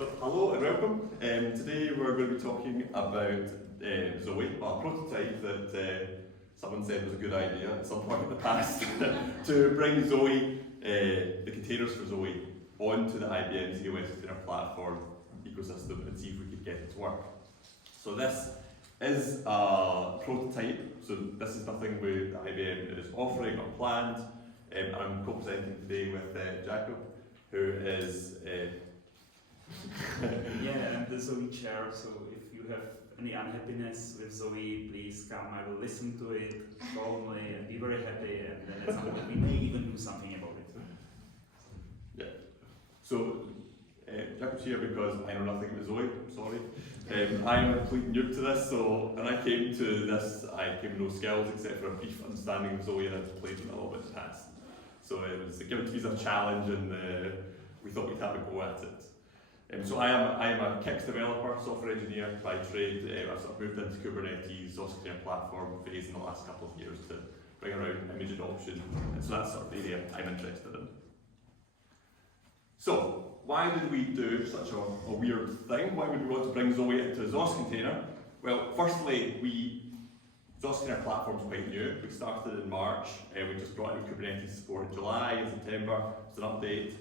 So, hello and welcome. Today we're going to be talking about Zowe, a prototype that someone said was a good idea at some point in the past to bring Zowe, the containers for Zowe, onto the IBM ZOS container platform ecosystem and see if we could get it to work. So this is a prototype, so this is nothing IBM is offering or planned, and I'm co-presenting today with Jakub, who is yeah, I'm the Zowe chair, so if you have any unhappiness with Zowe, please come. I will listen to it calmly and be very happy, and then at some point we may even do something about it. Yeah. So Jakub's here because I know nothing about Zowe, sorry. I'm a complete noob to this, so when I came to this, I came with no skills except for a brief understanding of Zowe and I'd played with it a little bit in the past. So it was given to me as a challenge and we thought we'd have a go at it. So I am a Kix developer, software engineer by trade. I've sort of moved into Kubernetes, Zowe container platform phase in the last couple of years to bring around image adoption, and so that's sort of the area I'm interested in. So why did we do such a weird thing? Why would we want to bring Zowe into a Zowe container? Well, firstly, Zowe container platform is quite new. We started in March, we just brought in Kubernetes support in July and September. It's an update.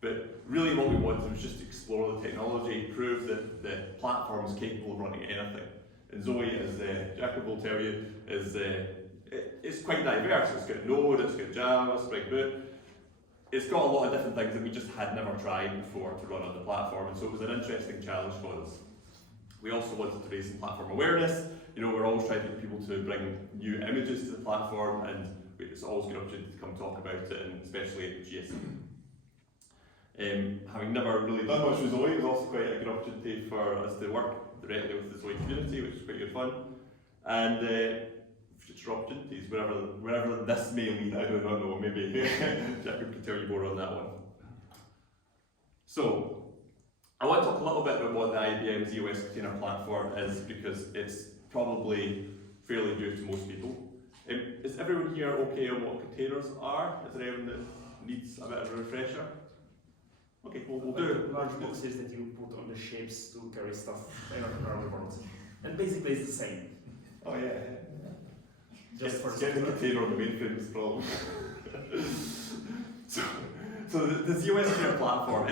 But really what we wanted was just to explore the technology, prove that the platform is capable of running anything. And Zowe, as Jakub will tell you, it's quite diverse. It's got Node, it's got Java, Spring Boot. It's got a lot of different things that we just had never tried before to run on the platform, and so it was an interesting challenge for us. We also wanted to raise some platform awareness. You know, we're always trying to get people to bring new images to the platform, and it's always a good opportunity to come talk about it, and especially at GSE. Having never really done much with Zowe, it was also quite a good opportunity for us to work directly with the Zowe community, which was quite good fun. And future opportunities, wherever this may lead, I do not know, maybe Jakub can tell you more on that one. So, I want to talk a little bit about what the IBM ZOS container platform is, because it's probably fairly new to most people. Is everyone here okay on what containers are? Is there anyone that needs a bit of a refresher? Okay, we'll do it. Large boxes that you put on the ships to carry stuff around the world. And basically it's the same. Oh yeah. Just for getting the container on the mainframe is the problem. so the ZOS container platform,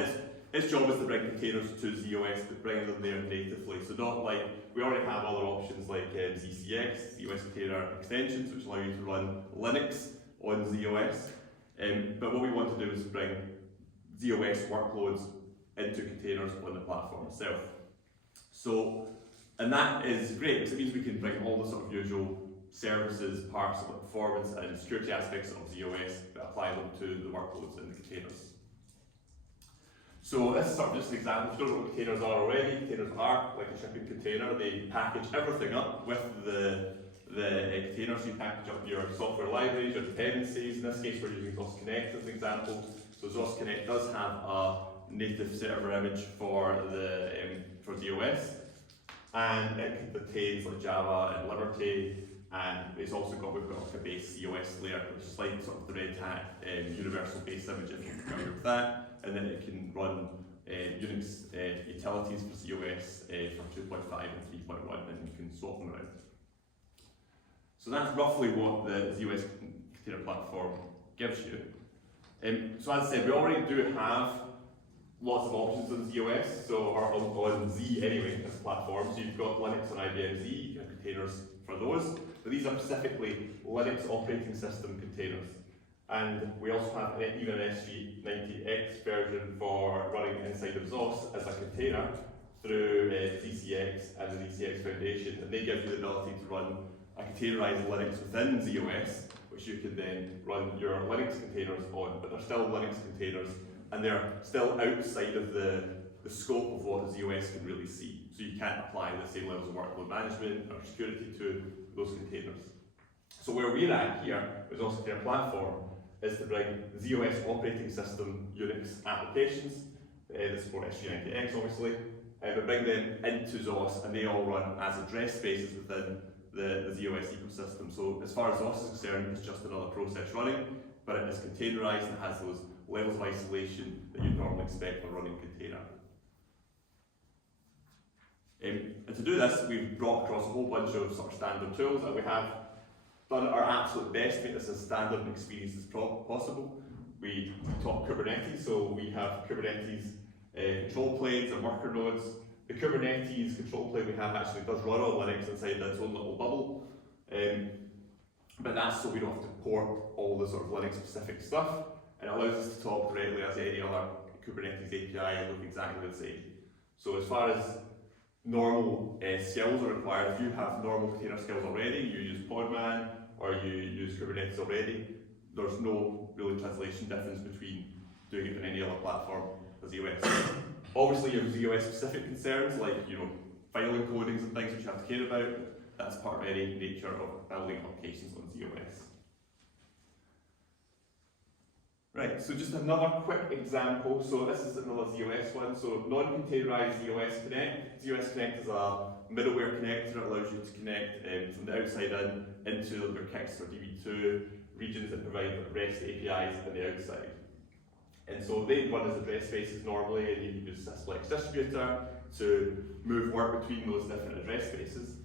its job is to bring containers to ZOS, but bring them there natively. So not like, we already have other options like ZCX, ZOS container extensions, which allow you to run Linux on ZOS. But what we want to do is bring ZOS workloads into containers on the platform itself. So, and that is great because it means we can bring all the sort of usual services, parts of performance and security aspects of ZOS, but apply them to the workloads in the containers. So this is sort of just an example. If you don't know what containers are already, containers are like a shipping container. They package everything up with the container, so you package up your software libraries, your dependencies. In this case, we're using Zowe Connect as an example. So Zowe Connect does have a native server image for ZOS, and it contains like Java and Liberty, and it's also we've got like a base ZOS layer, which is like sort of the Red Hat universal base image if you're familiar with that, and then it can run Unix utilities for ZOS for 2.5 and 3.1, and you can swap them around. So that's roughly what the ZOS container platform gives you. So as I said, we already do have lots of options on ZOS, or on Z anyway, as a platform. So you've got Linux on IBM Z, you have containers for those, but these are specifically Linux operating system containers. And we also have even an SV90X version for running inside of ZOS as a container through ZCX and the ZCX Foundation, and they give you the ability to run a containerized Linux within ZOS, which you can then run your Linux containers on, but they're still Linux containers, and they're still outside of the scope of what ZOS can really see. So you can't apply the same levels of workload management or security to those containers. So where we're at here with Zowe Container Platform is to bring ZOS operating system Unix applications, this is for SV90X obviously, but bring them into ZOS, and they all run as address spaces within the ZOS ecosystem. So as far as ZOS is concerned, it's just another process running, but it is containerized and has those levels of isolation that you'd normally expect when running a container. And to do this, we've brought across a whole bunch of sort of standard tools, and we have done our absolute best to make this as standard and experience as possible. We talk Kubernetes, so we have Kubernetes control planes and worker nodes. The Kubernetes control plane we have actually does run on Linux inside its own little bubble, but that's so we don't have to port all the sort of Linux specific stuff, and it allows us to talk directly as any other Kubernetes API and look exactly the same. So as far as normal skills are required, if you have normal container skills already, you use Podman or you use Kubernetes already, there's no really translation difference between doing it on any other platform as EOS. Obviously, you have EOS specific concerns like file encodings and things which you have to care about. That's part of any nature of building applications on ZOS. Right, so just another quick example. So this is another ZOS one. So non-containerized ZOS Connect. ZOS Connect is a middleware connector that allows you to connect from the outside in into your KIX or DB2 regions that provide REST APIs on the outside. And so they run as address spaces normally, and you can use Sysplex distributor to move work between those different address spaces.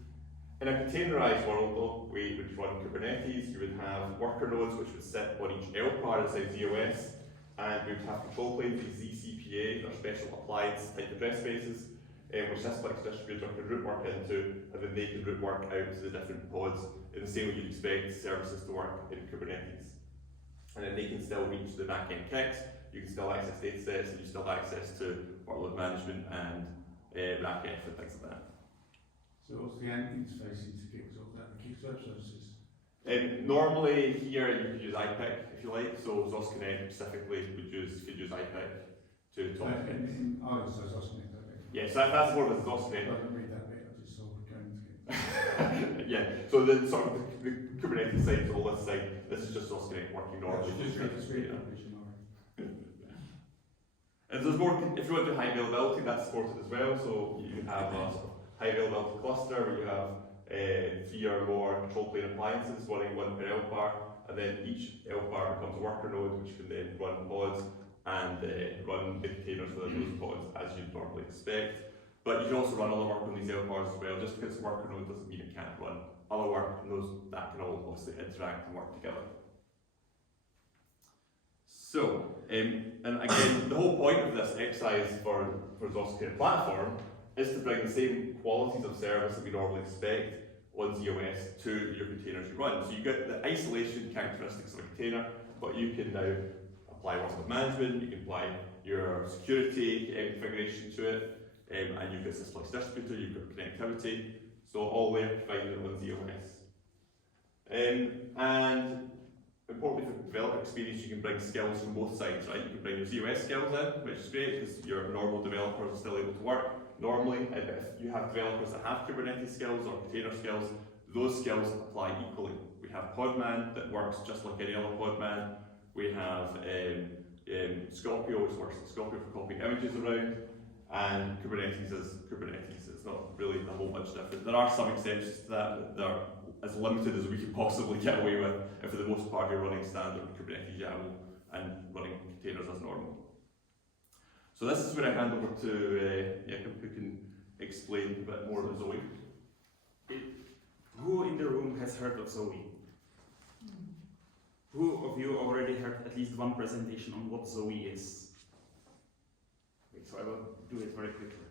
In a containerized world though, we would run Kubernetes, you would have worker nodes which would sit on each LPAR inside ZOS, and we would have control planes, these ZCPA, or special appliance type address spaces, which Sysplex distributor can route work into, and then they can route work out to the different pods in the same way you'd expect services to work in Kubernetes. And then they can still reach the backend KIX, you can still access data sets, and you still have access to workload management and RACF and things like that. So what's the interface into KIX or the KIX web services? Normally here you could use IPIC if you like, so ZOS Connect specifically could use IPIC to talk. So ZOS Connect, okay. Yeah, so that's more of a ZOS I Connect. didn't read that bit, I just saw it going to KIX. Yeah, so the sort of the Kubernetes side to all this side, this is just ZOS Connect working normally. Just read the screen provision, And there's more, if you want to do high availability, that's supported as well, so you have a sort of high availability cluster where you have 3 or more control plane appliances running one per LPAR, and then each LPAR becomes a worker node which can then run pods and run the containers within those pods as you'd normally expect. But you can also run other work on these LPARs as well. Just because it's a worker node doesn't mean it can't run other work, and those that can all obviously interact and work together. So, and again, the whole point of this exercise for ZOS Connect platform is to bring the same qualities of service that we normally expect on ZOS to your containers you run. So you get the isolation characteristics of a container, but you can now apply workload management, you can apply your security configuration to it, and you've got Sysplex distributor, you've got connectivity, so all there provided on ZOS. And importantly for developer experience, you can bring skills from both sides, right? You can bring your ZOS skills in, which is great because your normal developers are still able to work normally, and if you have developers that have Kubernetes skills or container skills, those skills apply equally. We have Podman that works just like any other Podman. We have Scorpio, which works with Scorpio for copying images around, and Kubernetes is Kubernetes. It's not really a whole bunch different. There are some exceptions to that, but they're as limited as we can possibly get away with if for the most part you're running standard Kubernetes YAML and running containers as normal. So this is where I hand over to Jakub, who can explain a bit more about Zowe. Who in the room has heard of Zowe? Who of you already heard at least one presentation on what Zowe is? Okay, so I will do it very quickly.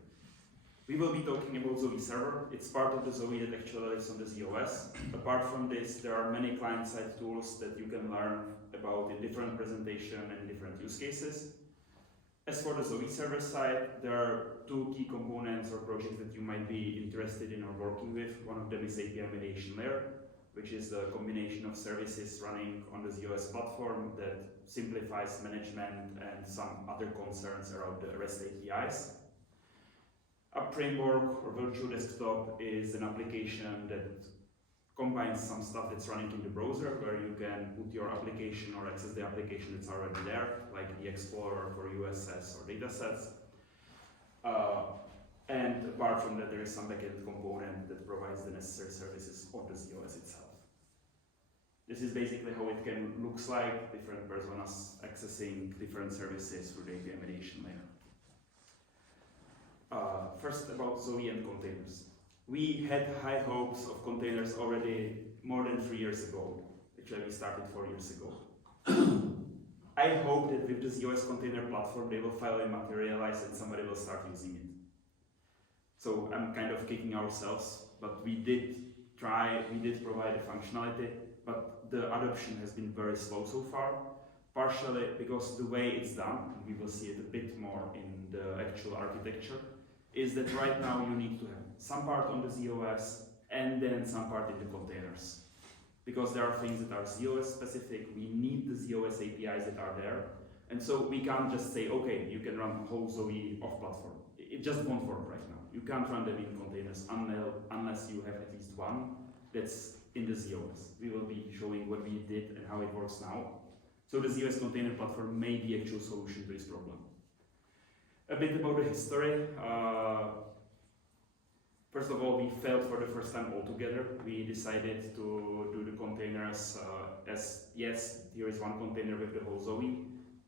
We will be talking about Zowe Server. It's part of the Zowe that actually lives on the ZOS. Apart from this, there are many client-side tools that you can learn about in different presentation and different use cases. As for the Zowe server side, there are 2 key components or projects that you might be interested in or working with. One of them is API mediation layer, which is the combination of services running on the ZOS platform that simplifies management and some other concerns around the REST APIs. App Framework or Virtual Desktop is an application that combines some stuff that's running in the browser where you can put your application or access the application that's already there, like the Explorer for USS or datasets. And apart from that, there is some backend component that provides the necessary services on the ZOS itself. This is basically how it can looks like, different personas accessing different services through the API mediation layer. first about Zowe and containers. We had high hopes of containers already more than 3 years ago. Actually, we started 4 years ago. I hope that with the ZOS container platform, they will finally materialize and somebody will start using it. So I'm kind of kicking ourselves, but we did provide the functionality, but the adoption has been very slow so far, partially because the way it's done, and we will see it a bit more in the actual architecture, is that right now you need to have some part on the ZOS and then some part in the containers. Because there are things that are ZOS specific, we need the ZOS APIs that are there, and so we can't just say, okay, you can run whole Zowe off platform. It just won't work right now. You can't run them in containers unless you have at least one that's in the ZOS. We will be showing what we did and how it works now. So the ZOS container platform may be the actual solution to this problem. A bit about the history. First of all, we failed for the first time altogether. We decided to do the containers as, yes, here is one container with the whole Zowe.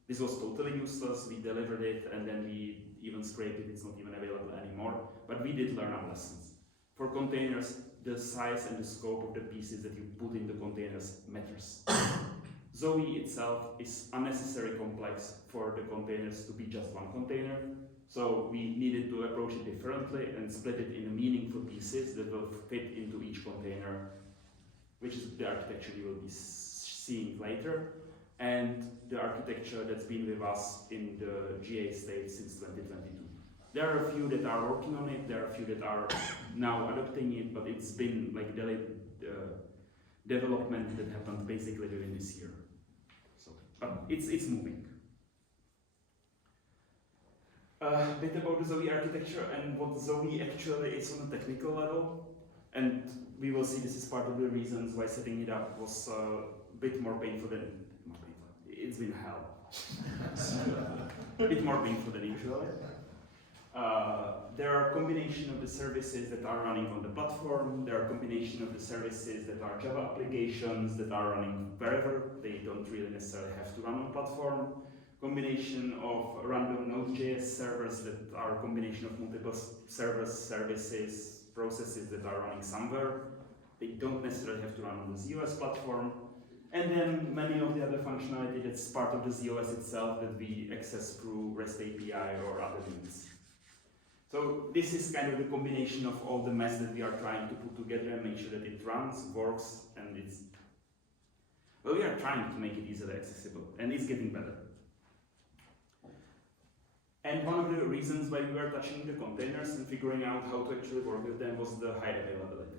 This was totally useless. We delivered it and then we even scraped it. It's not even available anymore. But we did learn our lessons. For containers, the size and the scope of the pieces that you put in the containers matters. Zowe itself is unnecessarily complex for the containers to be just one container. So we needed to approach it differently and split it into meaningful pieces that will fit into each container, which is the architecture you will be seeing later, and the architecture that's been with us in the GA state since 2022. There are a few that are working on it, there are a few that are now adopting it, but it's been like development that happened basically within this year. So, but it's moving. A bit about the Zowe architecture and what Zowe actually is on a technical level. And we will see this is part of the reasons why setting it up was a bit more painful than, it's been hell. A bit more painful than usual. There are a combination of the services that are running on the platform, there are a combination of the services that are Java applications that are running wherever, they don't really necessarily have to run on platform. Combination of random Node.js servers that are a combination of multiple servers, services, processes that are running somewhere. They don't necessarily have to run on the ZOS platform. And then many of the other functionality that's part of the ZOS itself that we access through REST API or other means. So this is kind of the combination of all the mess that we are trying to put together and make sure that it runs, works, and it's... Well, we are trying to make it easily accessible, and it's getting better. And one of the reasons why we were touching the containers and figuring out how to actually work with them was the high availability.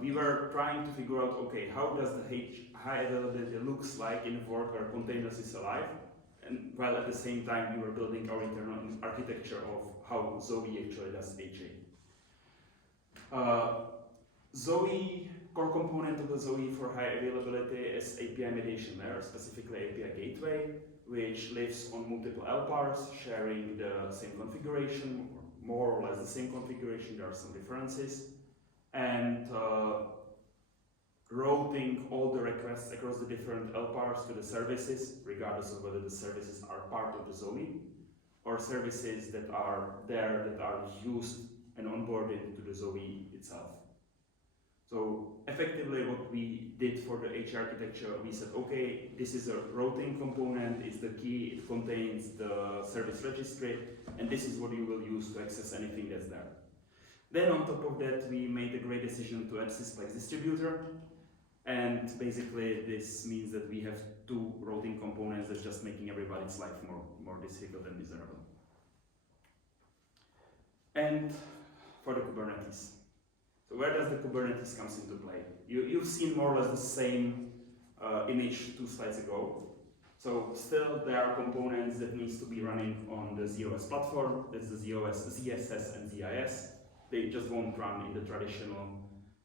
We were trying to figure out, okay, how does the high availability looks like in a world where containers is alive, and while at the same time we were building our internal architecture of how Zowe actually does HA. Zowe, core component of the Zowe for high availability is API mediation layer, specifically API gateway, which lives on multiple LPARs, sharing the same configuration, more or less the same configuration, there are some differences, and routing all the requests across the different LPARs to the services, regardless of whether the services are part of the Zowe, or services that are there that are used and onboarded to the Zowe itself. So effectively what we did for the H architecture, we said, okay, this is a routing component, it's the key, it contains the service registry, and this is what you will use to access anything that's there. Then on top of that, we made a great decision to add Sysplex distributor, and basically this means that we have two routing components that's just making everybody's life more difficult and miserable. And for the Kubernetes. So where does the Kubernetes comes into play? You've seen more or less the same image 2 slides ago. So still there are components that needs to be running on the ZOS platform. That's the ZSS and ZIS. They just won't run in the traditional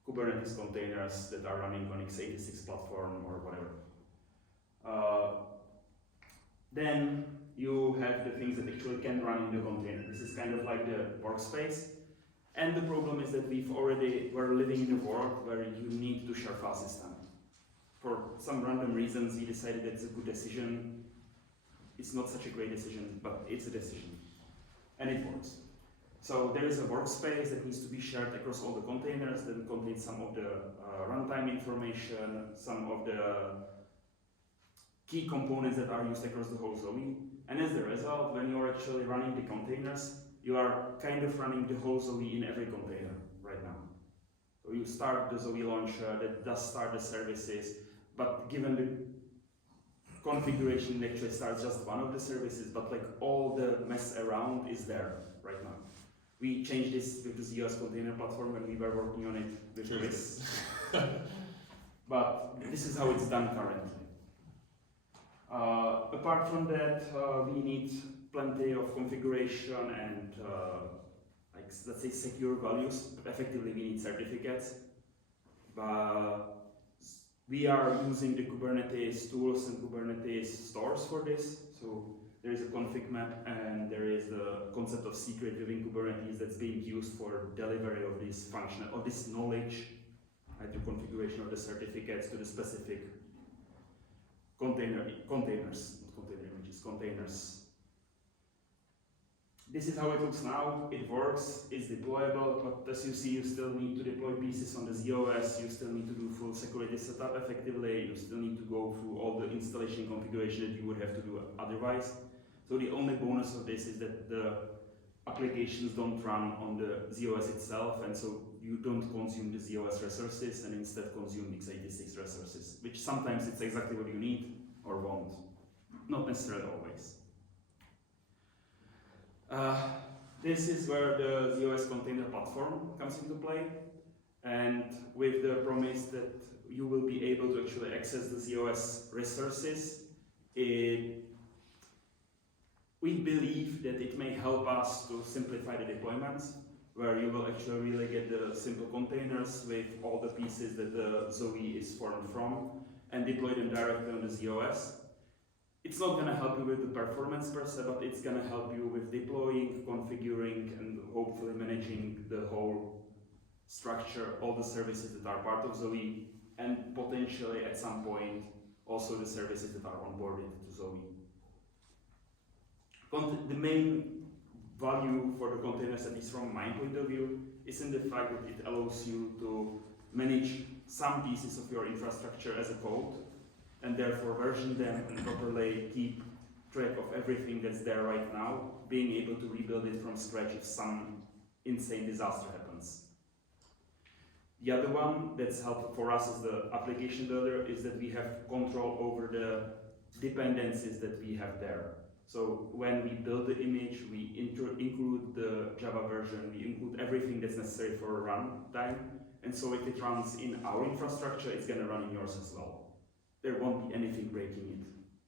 Kubernetes containers that are running on x86 platform or whatever. Then you have the things that actually can run in the container. This is kind of like the workspace. And the problem is that we're living in a world where you need to share file system. For some random reasons, we decided that it's a good decision. It's not such a great decision, but it's a decision. And it works. So there is a workspace that needs to be shared across all the containers that contains some of the runtime information, some of the key components that are used across the whole Zowe. And as a result, when you are actually running the containers, you are kind of running the whole Zowe in every container right now. So you start the Zowe launcher that does start the services, but given the configuration, it actually starts just one of the services, but like all the mess around is there right now. We changed this with the ZOS container platform when we were working on it with this. But this is how it's done currently. Apart from that, we need plenty of configuration and like, let's say, secure values, but effectively we need certificates. We are using the Kubernetes tools and Kubernetes stores for this. So there is a config map and there is the concept of secret within Kubernetes that's being used for delivery of this function, of this knowledge, the configuration of the certificates to the specific containers, not container images, containers. This is how it looks now. It works, it's deployable, but as you see, you still need to deploy pieces on the ZOS, you still need to do full security setup effectively, you still need to go through all the installation configuration that you would have to do otherwise. So the only bonus of this is that the applications don't run on the ZOS itself, and so you don't consume the ZOS resources and instead consume x86 resources, which sometimes it's exactly what you need or want. Not necessarily always. This is where the ZOS container platform comes into play, and with the promise that you will be able to actually access the ZOS resources, we believe that it may help us to simplify the deployments, where you will actually really get the simple containers with all the pieces that the Zowe is formed from and deploy them directly on the ZOS. It's not going to help you with the performance per se, but it's going to help you with deploying, configuring, and hopefully managing the whole structure, all the services that are part of Zowe, and potentially at some point also the services that are onboarded to Zowe. The main value for the containers, at least from my point of view, is in the fact that it allows you to manage some pieces of your infrastructure as a code, and therefore version them and properly keep track of everything that's there right now, being able to rebuild it from scratch if some insane disaster happens. The other one that's helpful for us as the application builder is that we have control over the dependencies that we have there. So when we build the image, we include the Java version, we include everything that's necessary for a runtime, and so if it runs in our infrastructure, it's going to run in yours as well. There won't be anything breaking it,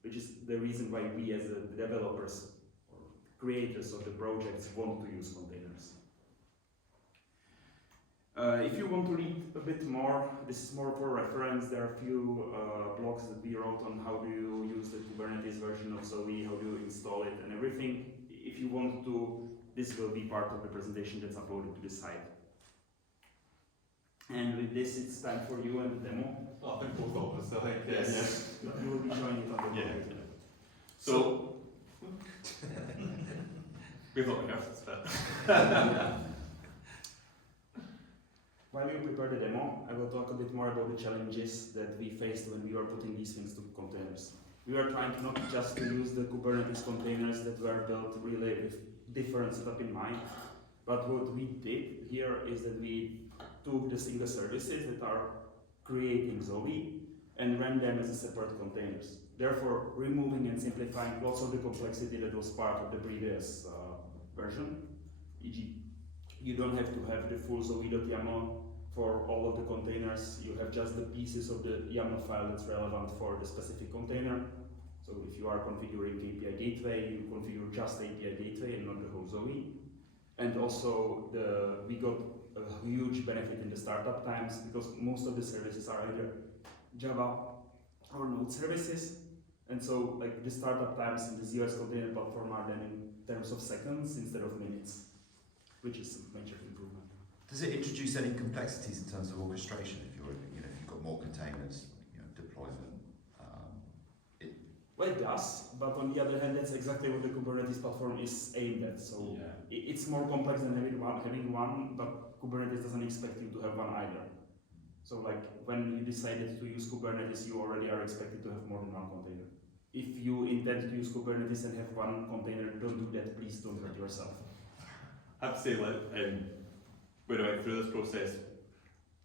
which is the reason why we as the developers or creators of the projects want to use containers. If you want to read a bit more, this is more for reference. There are a few blogs that we wrote on how do you use the Kubernetes version of Zowe, how do you install it and everything. If you want to, this will be part of the presentation that's uploaded to the site. And with this, it's time for you and the demo. I think both of us, I think, yes. You will be showing it on the computer. So, we've not rehearsed this bit. While you prepare the demo, I will talk a bit more about the challenges that we faced when we were putting these things to containers. We were trying not just to use the Kubernetes containers that were built really with different setup in mind, but what we did here is that we took the single services that are creating Zowe and ran them as a separate containers, therefore removing and simplifying lots of the complexity that was part of the previous version. E.g., you don't have to have the full Zowe.yaml for all of the containers, you have just the pieces of the YAML file that's relevant for the specific container. So if you are configuring API gateway, you configure just API gateway and not the whole Zowe. And also we got a huge benefit in the startup times because most of the services are either Java or Node services. And so like the startup times in the ZOS container platform are then in terms of seconds instead of minutes, which is a major improvement. Does it introduce any complexities in terms of orchestration if you're, if you've got more containers, deployment? Well, it does, but on the other hand, that's exactly what the Kubernetes platform is aimed at. So it's more complex than having one, but Kubernetes doesn't expect you to have one either. So like when you decided to use Kubernetes, you already are expected to have more than one container. If you intend to use Kubernetes and have one container, don't do that. Please don't hurt yourself. I have to say, like, when I went through this process,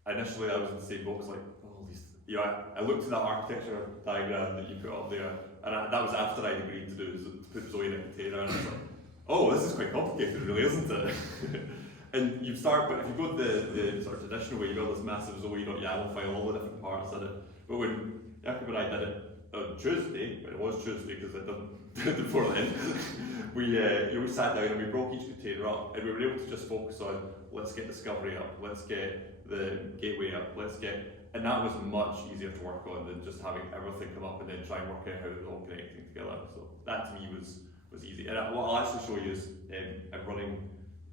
initially I was in the same boat. I was like, oh, these, you know, I looked at that architecture diagram that you put up there, and that was after I agreed to put Zowe in a container, and I was like, oh, this is quite complicated, really, isn't it? And you start, but if you go the sort of traditional way, you build this massive Zowe.yaml file, all the different parts in it. But when Jakub and I did it on Tuesday, when it was Tuesday because I did it before then, we sat down and we broke each container up, and we were able to just focus on, let's get discovery up, let's get the gateway up, and that was much easier to work on than just having everything come up and then try and work out how it was all connecting together. So that to me was easy. And what I'll actually show you is I'm running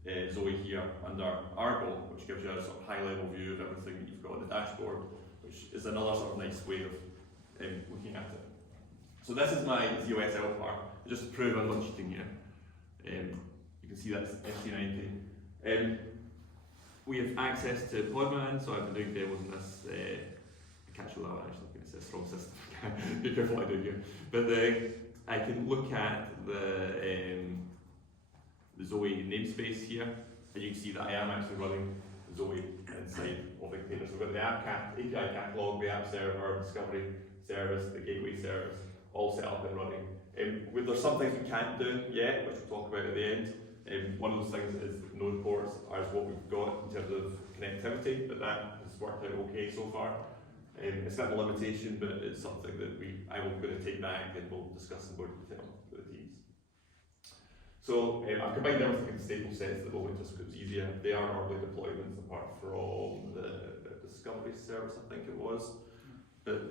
Zowe here under Argo, which gives you a sort of high-level view of everything that you've got on the dashboard, which is another sort of nice way of looking at it. So this is my ZOSL part, just to prove I'm not cheating here. You can see that's FC90. We have access to Podman, so I've been doing demos on this. I can't show that one actually, because it's a strong system. Be careful what I do here. But I can look at the Zowe namespace here, and you can see that I am actually running Zowe inside of the container. So we've got the API catalog, the app server, discovery service, the gateway service, all set up and running. There's some things we can't do yet, which we'll talk about at the end. One of those things is node ports are what we've got in terms of connectivity, but that has worked out okay so far. It's got a limitation, but it's something that I'm going to take back and we'll discuss in more detail with the teams. So I've combined everything in stateful sets at the moment just because it's easier. They are normally deployments apart from the discovery service, I think it was. But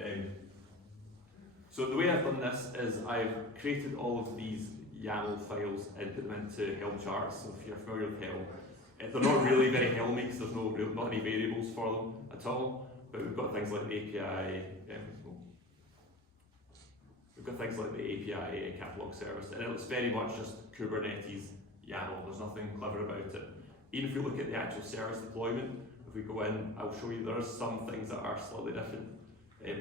so the way I've done this is I've created all of these YAML files and put them into Helm charts. So if you're familiar with Helm, they're not really very Helmy because there's not any variables for them at all. But we've got things like the API. We've got things like the API catalog service, and it's very much just Kubernetes YAML. There's nothing clever about it. Even if we look at the actual service deployment, if we go in, I'll show you there are some things that are slightly different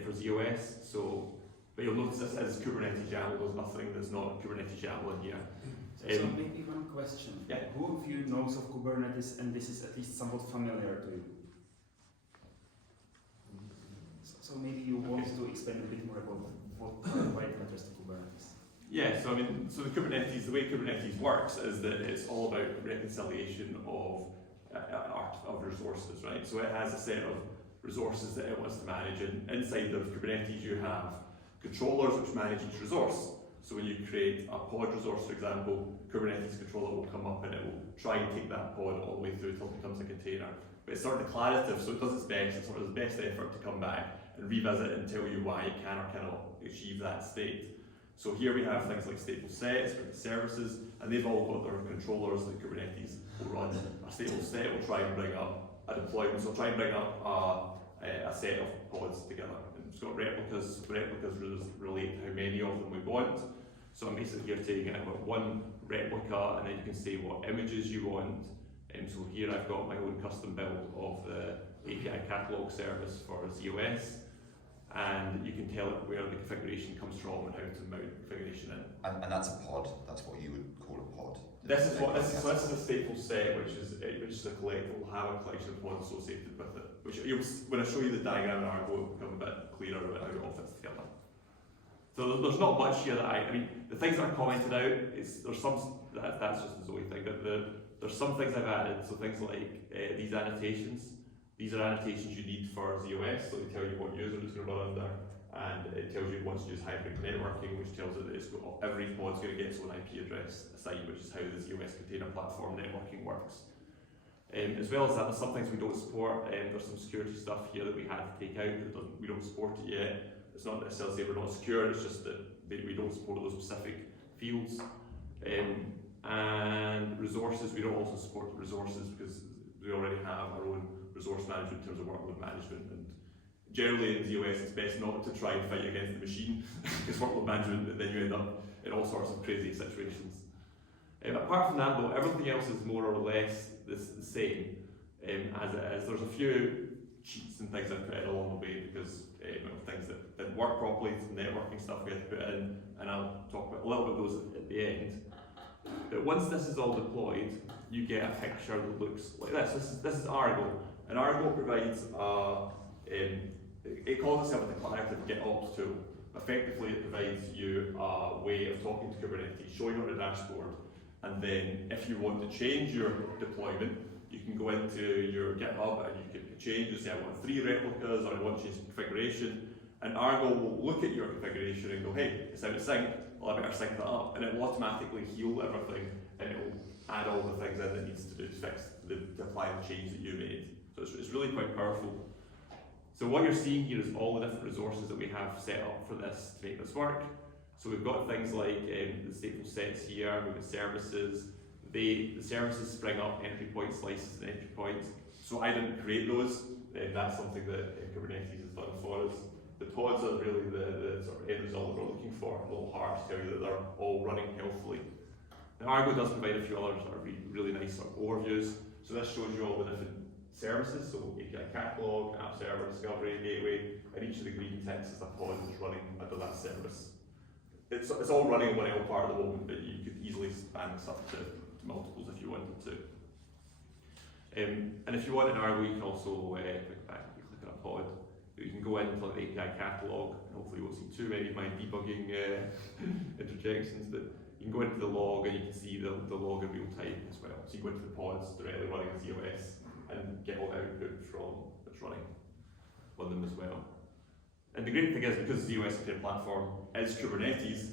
for ZOS. So, but you'll notice this is Kubernetes YAML. There's nothing that's not Kubernetes YAML in here. So maybe one question. Yeah. Who of you knows of Kubernetes and this is at least somewhat familiar to you? So maybe you want to explain a bit more about why it matters to Kubernetes. Yeah, so the way Kubernetes works is that it's all about reconciliation of resources, right? So it has a set of resources that it wants to manage, and inside of Kubernetes you have controllers which manage each resource. So when you create a pod resource, for example, Kubernetes controller will come up and it will try and take that pod all the way through until it becomes a container. But it's sort of declarative, so it does its best, it's sort of its best effort to come back and revisit and tell you why it can or cannot achieve that state. So here we have things like stateful sets for the services, and they've all got their controllers that Kubernetes will run. A stateful set will try and bring up a deployment, so try and bring up a set of pods together. And it's got replicas relate how many of them we want. So I'm basically here taking out one replica, and then you can say what images you want. And so here I've got my own custom build of the API catalog service for ZOS, and you can tell it where the configuration comes from and how to mount configuration in. And that's a pod. That's what you would call a pod. This is a stateful set, which is a collector. Will have a collection of pods associated with it. Which when I show you the diagram in Argo, it will become a bit clearer about how it all fits together. So there's not much here that I mean, the things that are commented out is there's some that's just the Zowe thing. But there's some things I've added. So things like these annotations. These are annotations you need for ZOS, so they tell you what user it's going to run under, and it tells you it wants to use hybrid networking, which tells it that every pod's going to get its own IP address assigned, which is how the ZOS container platform networking works. As well as that, there's some things we don't support. There's some security stuff here that we had to take out. We don't support it yet. It's not necessarily we're not secure, it's just that we don't support those specific fields. And resources, we don't also support resources because we already have our own resource management in terms of workload management and generally in ZOS it's best not to try and fight against the machine, because workload management, and then you end up in all sorts of crazy situations. Apart from that though, everything else is more or less the same as it is. There's a few cheats and things I put in along the way because of things that didn't work properly, some networking stuff we had to put in, and I'll talk about a little bit of those at the end. But once this is all deployed, you get a picture that looks like this. This is Argo, and Argo provides it calls itself a declarative GitOps tool. Effectively, it provides you a way of talking to Kubernetes, showing on a dashboard, and then if you want to change your deployment, you can go into your GitHub and you can change, you say I want 3 replicas or I want to change configuration, and Argo will look at your configuration and go, hey, it's out of sync, well I better sync that up, and it will automatically heal everything and it will add all the things in that needs to do to fix to apply the change that you made. So it's really quite powerful. So what you're seeing here is all the different resources that we have set up for this to make this work. So we've got things like the stateful sets here, we've got services. The services spring up entry point slices and entry points. So I didn't create those, that's something that Kubernetes has done for us. The pods are really the sort of end result that we're looking for. Balhar to tell you that they're all running healthily. Now Argo does provide a few others that are really nice sort of overviews. So this shows you all the different services, so API catalog, app server, discovery, gateway, and each of the green ticks is a pod that's running under that service. It's all running on one L part at the moment, but you could easily span this up to multiples if you wanted to. And if you want an Argo, you can also click back, you click on a pod. You can go into the API catalog, and hopefully you won't see too many of my debugging interjections, but you can go into the log and you can see the log in real time as well. So you go into the pods directly running ZOS and get all the output from what's running on them as well. And the great thing is, because ZOS Container Platform is Kubernetes,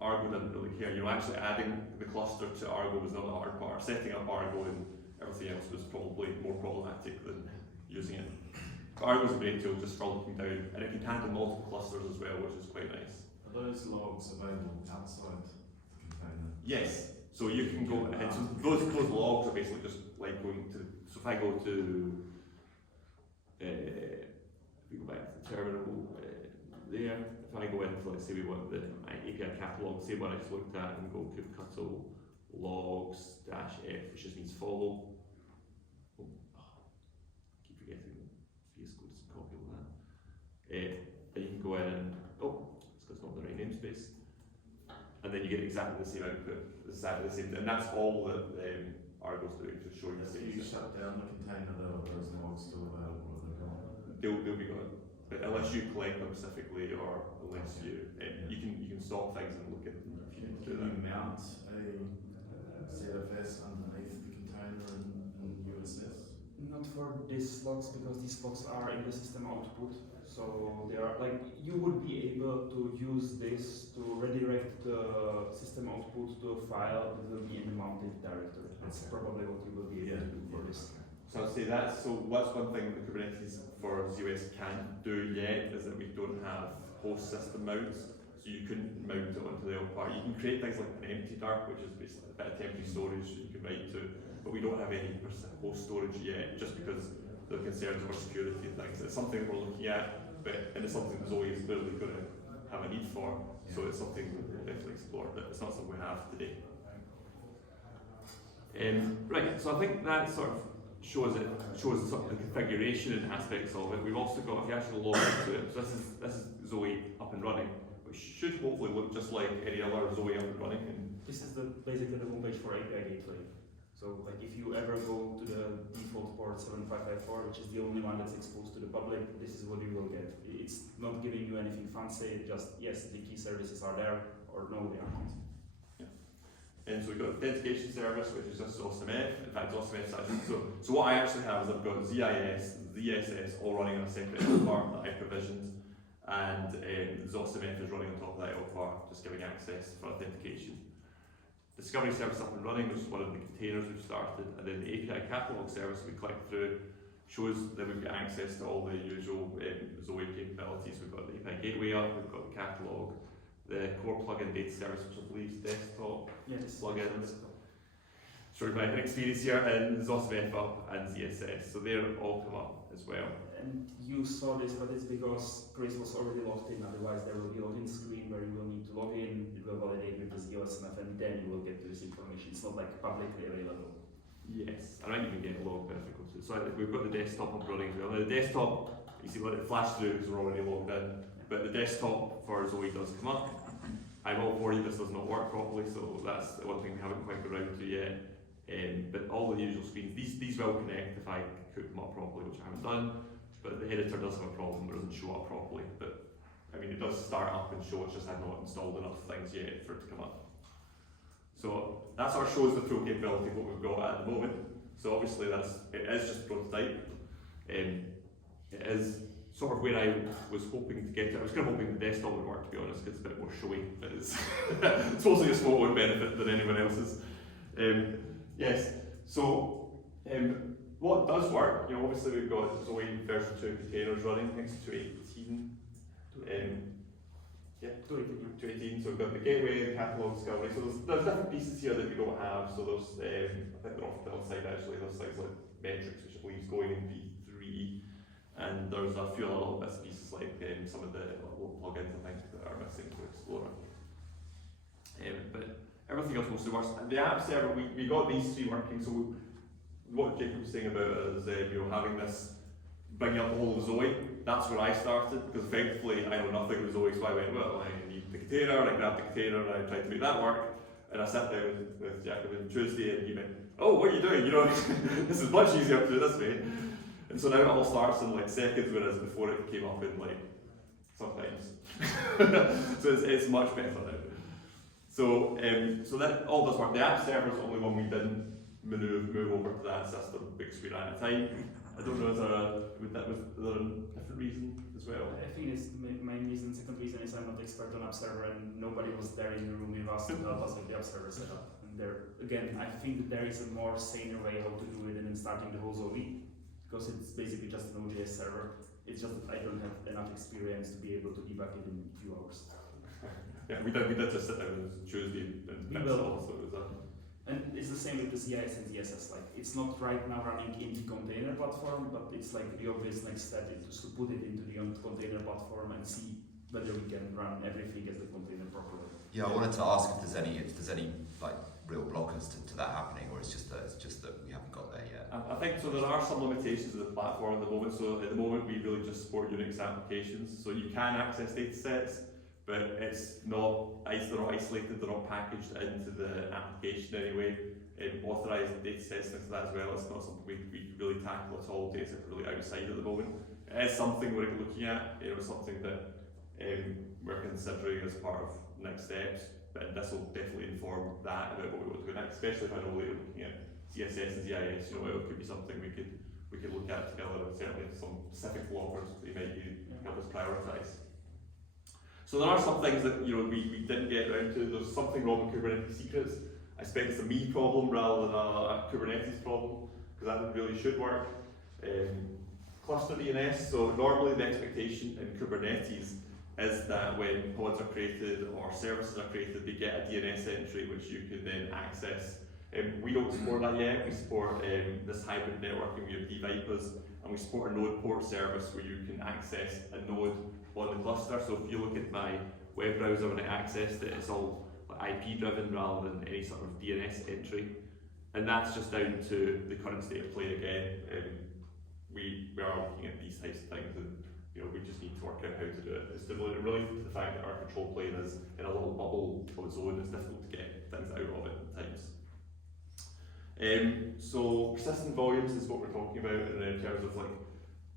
Argo didn't really care. Actually adding the cluster to Argo was not the hard part. Setting up Argo and everything else was probably more problematic than using it. But Argo's a great tool just for looking down, and it can handle multiple clusters as well, which is quite nice. Are those logs available outside the container? Yes. So you can go, and so those logs are basically just like going to, so if I go to, if we go back to the terminal there, if I go into, let's say we want the API catalog, say what I just looked at, and go kubectl logs -f, which just means follow. Oh, I keep forgetting VS Code is a copy of that. And you can go in and, it's because it's not the right namespace. And then you get exactly the same output, exactly the same, and that's all that Argo's doing to show you the If same you stuff. shut down the container, though, are those logs still available? Or they're gone? They'll be gone. But unless you collect them specifically, or unless you can stop things and look at them if you need to do Can that. you mount a ZFS underneath the container in USS? Not for these logs, because these logs are in the system output. So they are like, you would be able to use this to redirect the system output to a file that will be in the mounted directory. That's probably what you will be able to do for this. So I'd say that's one thing that Kubernetes for ZOS can't do yet, is that we don't have host system mounts. So you couldn't mount it onto the L part. You can create things like an empty dark, which is basically a bit of temporary storage that you can write to, but we don't have any host storage yet, just because there are concerns over security and things. It's something that we're looking at, and it's something that Zowe is clearly going to have a need for. So it's something we'll definitely explore, but it's not something we have today. Right, so I think that sort of shows sort of the configuration and aspects of it. We've also got, if you actually log into it, so this is Zowe up and running, which should hopefully look just like any other Zowe up and running. And This is basically the homepage for API Gateway. So like if you ever go to the default port 7554, which is the only one that's exposed to the public, this is what you will get. It's not giving you anything fancy, just yes, the key services are there, or no, they are not. And so we've got authentication service, which is just ZOSMF. In fact, ZOSMF is actually, so what I actually have is I've got ZIS, ZSS all running on a separate part that I provisioned, and ZOSMF is running on top of that part, just giving access for authentication. Discovery service up and running, which is one of the containers we've started, and then the API catalog service we click through shows that we've got access to all the usual Zowe capabilities. We've got the API gateway up, we've got the catalog, the core plugin data service, which I believe is desktop. Yeah, this Plugins. showing my experience here in Zowe and ZSS, so they're all come up as well. And you saw this, but it's because Chris was already logged in, otherwise there will be a login screen where you will need to log in, it will validate with the ZOSMF, and then you will get to this information. It's not like publicly available. Yes, I might even get logged in if I go to. So we've got the desktop up running as well. Now the desktop, you see, let it flash through because we're already logged in, but the desktop for Zowe does come up. I'm all for you, this does not work properly, so that's the one thing we haven't quite got around to yet. But all the usual screens, these will connect if I cook them up properly, which I haven't done. But the editor does have a problem, it doesn't show up properly. But I mean, it does start up and show, it's just I've not installed enough things yet for it to come up. So that's our shows the full capability of what we've got at the moment. So obviously it is just prototype. It is sort of where I was hoping to get to. I was kind of hoping the desktop would work, to be honest, because it's a bit more showy. But it's mostly a small one benefit than anyone else's. Yes, so what does work, obviously we've got Zowe version 2 containers running, I think it's 218. 218, so we've got the gateway, the catalog discovery, so there's different pieces here that we don't have, so there's, I think they're off to the other side actually, there's things like metrics, which I believe is going in V3, and there's a few other little bits and pieces like some of the little plugins I think that are missing to Explorer. But everything else mostly works. And the app server, we got these three working, so what Jakub was saying about is having this, bringing up the whole of Zowe, that's where I started, because effectively I know nothing with Zowe, so I went, well, I need the container, and I grabbed the container, and I tried to make that work, and I sat down with Jakub on Tuesday, and he went, oh, what are you doing? This is much easier to do this way. And so now it all starts in like seconds, whereas before it came up in like sometimes. So it's much better now. So that all does work. The app server is the only one we didn't move over to that system because we ran out of time. I don't know, was there a different reason as well? I think it's main reason. Second reason is I'm not expert on app server, and nobody was there in the room with us to help us with the app server setup. And there, again, I think that there is a more saner way how to do it than starting the whole Zowe, because it's basically just an OJS server. It's just that I don't have enough experience to be able to debug it in a few hours. Yeah, we did just sit down on Tuesday and fix it all, so it was And it's the same with the CIS and ZSS. Like, it's not right now running in the container platform, but it's like the obvious next step is to put it into the container platform and see whether we can run everything as the container properly. Yeah, I wanted to ask if there's any like real blockers to that happening, or it's just that we haven't got there yet. I think so. There are some limitations to the platform at the moment. So at the moment, we really just support Unix applications. So you can access data sets, but they're not isolated, they're not packaged into the application anyway. Authorized data sets, things like that as well, it's not something we really tackle at all. Data sets are really outside at the moment. It is something we're looking at, something that we're considering as part of next steps, but this will definitely inform that about what we want to do next, especially if I know later looking at CSS and GIS, it could be something we could look at together, and certainly some specific blockers that you might help us prioritise. So there are some things that we didn't get around to. There's something wrong with Kubernetes secrets. I expect it's a me problem rather than a Kubernetes problem, because that really should work. Cluster DNS, so normally the expectation in Kubernetes is that when pods are created or services are created, they get a DNS entry which you can then access. We don't support that yet. We support this hybrid networking, we have dVipers, and we support a node port service where you can access a node on the cluster. So if you look at my web browser when I accessed it, it's all IP driven rather than any sort of DNS entry. And that's just down to the current state of play again. We are looking at these types of things, and we just need to work out how to do it. It's related to the fact that our control plane is in a little bubble of its own. It's difficult to get things out of it at times. So persistent volumes is what we're talking about, and in terms of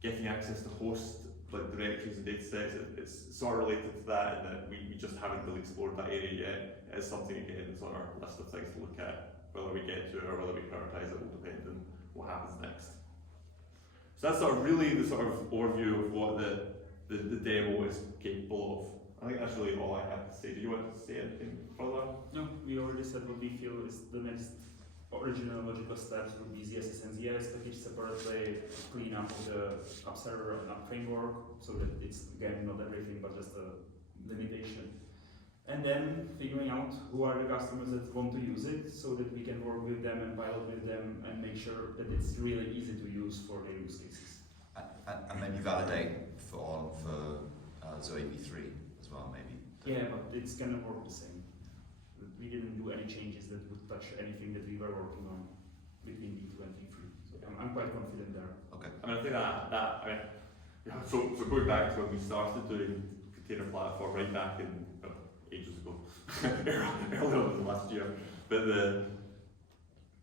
getting access to host directories and data sets, it's sort of related to that, and that we just haven't really explored that area yet. It is something again that's on our list of things to look at. Whether we get to it or whether we prioritise it will depend on what happens next. So that's really the sort of overview of what the demo is capable of. I think that's really all I have to say. Do you want to say anything further? No, we already said what we feel is the next original logical steps would be ZSS and ZIS packaged separately, clean up the app server and app framework, so that it's again not everything but just a limitation. And then figuring out who are the customers that want to use it so that we can work with them and pilot with them and make sure that it's really easy to use for their use cases. And maybe validate for Zowe v3 as well, maybe. Yeah, but it's gonna work the same. We didn't do any changes that would touch anything that we were working on between V2 and V3. So I'm quite confident there. Okay. I mean, I think so going back to when we started doing container platform right back in ages ago, earlier than last year, but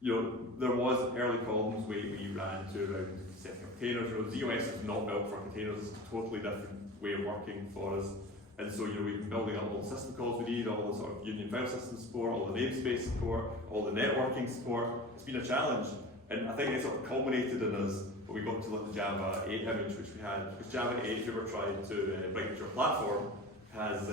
there was early problems we ran into around setting up containers. ZOS is not built for containers; it's a totally different way of working for us. And so we've been building up all the system calls we need, all the sort of union file system support, all the namespace support, all the networking support. It's been a challenge, and I think it sort of culminated in us when we got to the Java 8 image, which we had. Because Java 8, if you ever tried to bring it to your platform, has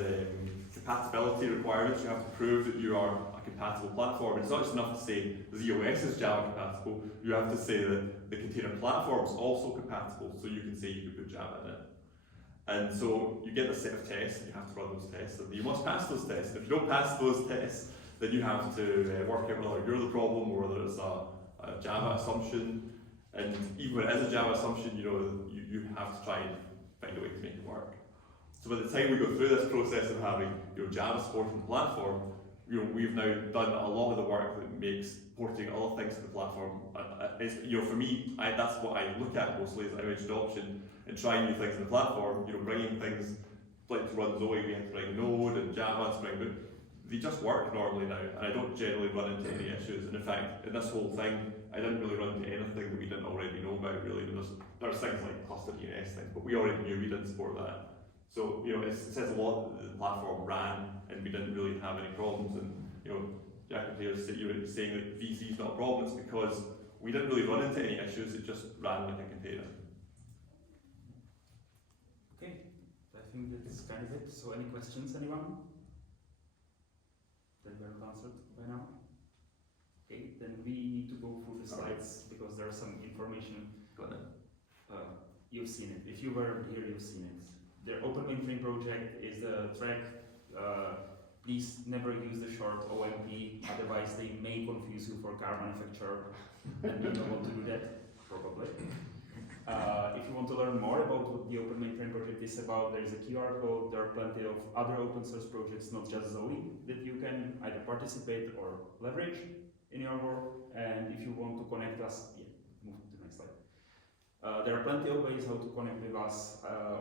compatibility requirements. You have to prove that you are a compatible platform. It's not just enough to say ZOS is Java compatible. You have to say that the container platform is also compatible, so you can say you can put Java in it. And so you get a set of tests, and you have to run those tests, and you must pass those tests. And if you don't pass those tests, then you have to work out whether you're the problem or whether it's a Java assumption. And even when it is a Java assumption, you have to try and find a way to make it work. So by the time we go through this process of having Java support on the platform, we've now done a lot of the work that makes porting other things to the platform. For me, that's what I look at mostly is image adoption and trying new things in the platform. Bringing things like to run Zowe, we have to bring Node and Java and Spring Boot. They just work normally now, and I don't generally run into any issues. And in fact, in this whole thing, I didn't really run into anything that we didn't already know about. Really, there's things like cluster DNS things, but we already knew we didn't support that. So it says a lot that the platform ran, and we didn't really have any problems. And Jakub here is saying that VC is not a problem. It's because we didn't really run into any issues. It just ran like a container. Okay, I think that's kind of it. So any questions, anyone? That were not answered by now? Okay, then we need to go through the slides because there's some information. Got it. You've seen it. If you were here, you've seen it. The Open Mainframe project is the track. Please never use the short OMP, otherwise they may confuse you for car manufacturer, and you don't want to do that, probably. If you want to learn more about what the Open Mainframe project is about, there is a QR code. There are plenty of other open source projects, not just Zowe, that you can either participate or leverage in your work. And if you want to connect us, move to the next slide. There are plenty of ways how to connect with us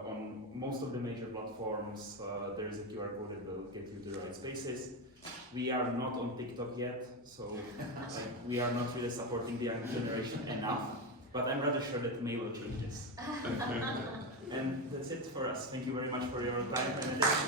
on most of the major platforms. There is a QR code that will get you to the right spaces. We are not on TikTok yet, so we are not really supporting the young generation enough. But I'm rather sure that May will change this. And that's it for us. Thank you very much for your time and attention.